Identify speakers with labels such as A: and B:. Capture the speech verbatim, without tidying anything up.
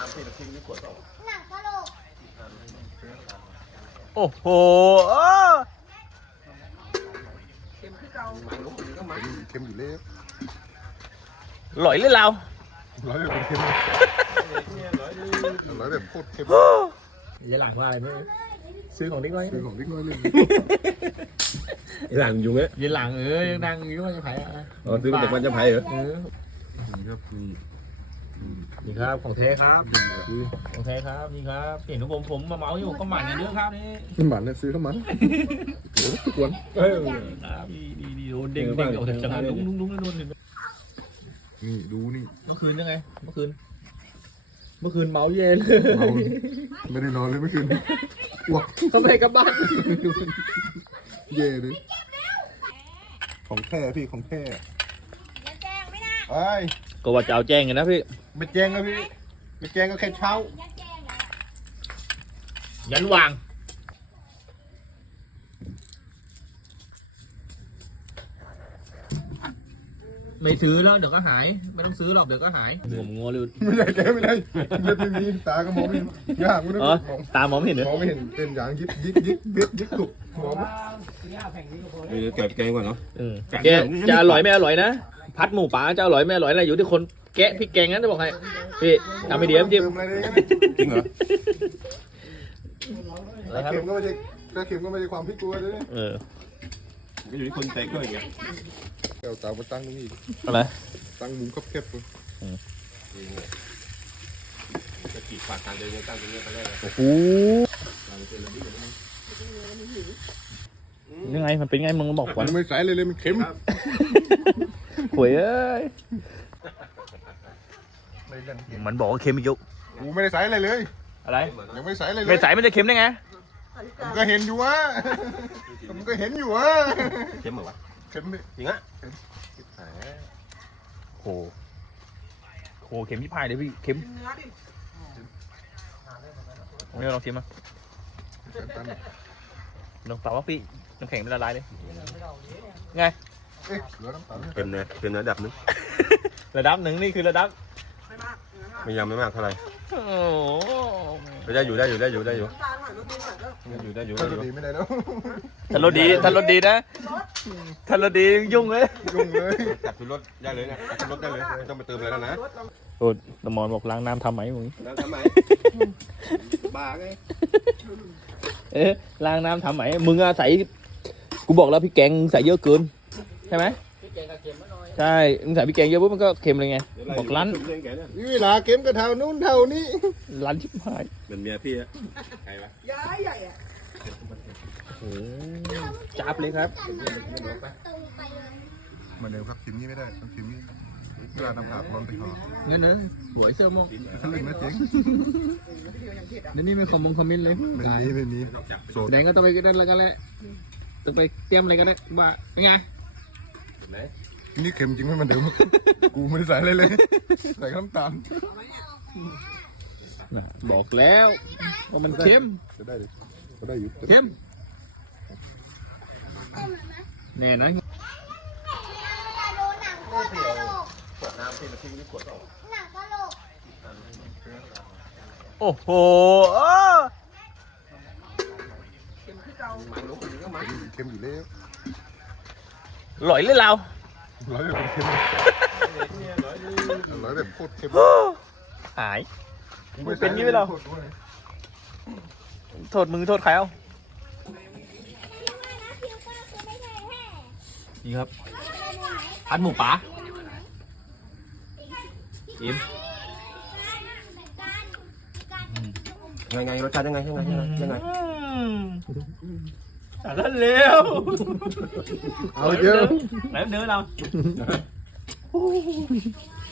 A: โอ้โห
B: เค็มอยู่เลย
A: หลอยเลยเรา
B: ร้อยแบบเค็มร้อยแบบโคตรเค็ม
A: ยายหลังว่าอะไรไม่ซื้อของเล็กน้อย
B: ซื้อของเล็กน้อยเลย
C: ยายหลังอยู่เงี้ย
A: ยายหลังเอ้ยนั่งอยู่ว่าจะไผ่อะ
C: อ๋อซื้อมาจากมันจะไผ่เหรอ
A: เออ
B: นี่ครับนี่
A: นี่ครับของแท้ครับของแท้ครับนี่ครับเห็นของผมผมมาเมาอยู่ก็หมันเยอะครับนี่
B: ขึ้นหมันเนี่ยซื้อเข้ามาโอ้ทุกวัน
A: เออครับดีดีดีโดนเด้งเด้งโอ้จังหวะลุ้งลุ้งลุ้งลุ้ง
B: นี่ดูนี่
A: เมื่อคืนยังไงเมื่อคืนเมื่อคืนเมาเย็น
B: ไม่ได้นอนเลยเมื่อคืนอ้วก
A: เขาไปกลับบ้าน
B: เย่เลยของแท้พี่ของแท้
D: แจ้งไม่ได้
B: ไอ้
A: ก็ว่าจะเอาแจ้งกันนะพี่
B: ไม่แจ้งนะพี่ไม่แจ้งก็แค่เช้า
A: ยันวางไม่ซื้อแล้วเดี๋ยวก็หายไม่ต้องซื้อหรอกเดี๋ยวก็หายผมงัวเลย
B: ไม่ได้แกไม่ได้เลือดไม่มีตาก็มองไม่ยากมัน
A: นะตามองไม่เห็นเลย
B: มองไม่เห็นเต้นอย่างยิบยิบยิบยิบยิบถูกมอง
C: เออแกะแกงก่อนเนาะ
A: แกจะอร่อยไม่อร่อยนะพัดหมูป่าจะอร่อยไม่อร่อยอะไรอยู่ที่คนแกะพริกแกงนั้นจะบอกให้พี่ทำไม่ดีน้ำจิ้ม
C: จริงเหรอ
B: เค็มก็ไม่ใช่ถ้าเค็มก็ไม่ใช่ความพริกตัวเลย
A: เออ
C: ก็อยู่ที่คนแต่งด้วยไง
B: เอาเตามาตั้งตรงนี้
A: อะไร
B: ตั้งมุมคับแคบเลย
C: จะกีดฝากการเดินตั้งตรงนี้ไปเลย
A: โอ้โหยังไงมันเป็นไงมึงบอกก่อน
B: ไม่ใส่เลยเลยมันเค็ม
A: หวยเอ้ยมันบอกว่าเค็มอีกยุ
B: กูไม่ได้ใส่อะไรเลย
A: อะไร
B: ยังไม่ใส่อะไรเลย
A: ไม่ใส่มันจะเค็มได้ไง
B: ผมก็เห็นอยู่วะผมก็เห็นอยู่วะ
C: เค็มเหรอวะ
B: เค็มดิ
C: จริงอะ
A: โหโหเค็มที่พายเลยพี่เค็มไม่ลองชิมมั้ยลองเปล่าว่าพี่น้ำแข็งมันละลายเลยไง
C: เค็มเนี่ยเค็มระดับนึง
A: ระดับหนึ่งนี่คือระดับ
C: ไม่ยังไม่มากเท่าไหร่ได้อยู่ได้อยู่ได้อยู่ได้อยู่อยู่ได้อยู่ได้อยู่
B: ไม่ได้แล้ว
A: ถ้ารถดีถ้ารถดีนะถ้ารถดียุ่งเลย
B: ยุ่งเลย
C: จับทุนรถได้เลยนะจับทุนรถได้เลยไม่ต้องไปเติมอะไรแล้วนะ
A: โอ้ตมอนบอกล้างน้ำทำไหมมึง
C: ล้างทำไหมบ้าไง
A: เอ๊ะล้างน้ำทำไหมมึงอะใส่กูบอกแล้วพี่แกงใส่เยอะเกินใช่ไหมพี่แกงก็เค็มน้อยใช่มึงใส่พี่แกงเยอะปุ๊บมันก็เค็มเลยไงบอกร้าน
B: เวลาเค็มก็เท่านู้นเท่านี้
A: ร้านชิบหาย
C: เป็นเมียพี่อะใครวะ
D: ย้ายใหญ่อะ
A: โอ้จับเลยครับ
B: มาเร็วครับชิมนี้ไม่ได้ต้องชิมนี้เวลาทำผักร้อนไปห่อ
A: เงี้ยนะหวยเสื้อมอง
B: ทะลึ่งนะเจ๊ง
A: นี่นี่ไม่คอมมงคอมเมนต์เลย
B: ไม่มีไม่มี
A: แสดงก็ต้องไปนั่นแล้วกันแหละต้องไปเตรียมอะไรกันได้บ้าเป็นไง
B: นี่เค็มจริงไหมมันเดิมกูไม่ได้ใส่อะไรเลยใส่น้ำตาล
A: บอกแล้วว่ามันเค็ม
B: จะได้จะได้อยู่
A: เค็มแน่นะโอ้โห
B: เค็มอยู่แล้ว
A: หลอยเลยเรา
B: ร้อยแบบเค็มร้อยแบบโคตรเค็ม
A: หายเป็นยี่ไหมเราโทษมึงโทษใครเอานี่ครับพันหมูป่าอิ่ม
C: ยังไงรสชาติยังไงยังไงยังไงยังไง
A: สารเร็ว
B: เอาเยอะ
A: ไหนเนื้อเรา